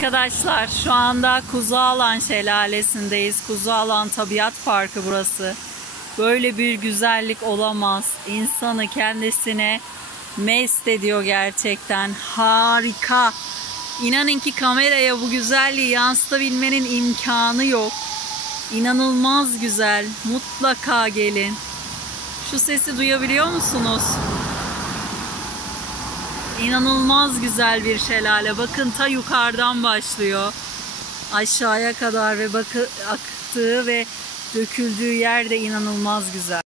Arkadaşlar şu anda Kuzualan Şelalesi'ndeyiz. Kuzualan Tabiat Parkı burası. Böyle bir güzellik olamaz. İnsanı kendisine mest ediyor gerçekten. Harika. İnanın ki kameraya bu güzelliği yansıtabilmenin imkanı yok. İnanılmaz güzel. Mutlaka gelin. Şu sesi duyabiliyor musunuz? İnanılmaz güzel bir şelale. Bakın ta yukarıdan başlıyor. Aşağıya kadar ve bakın aktığı ve döküldüğü yer de inanılmaz güzel.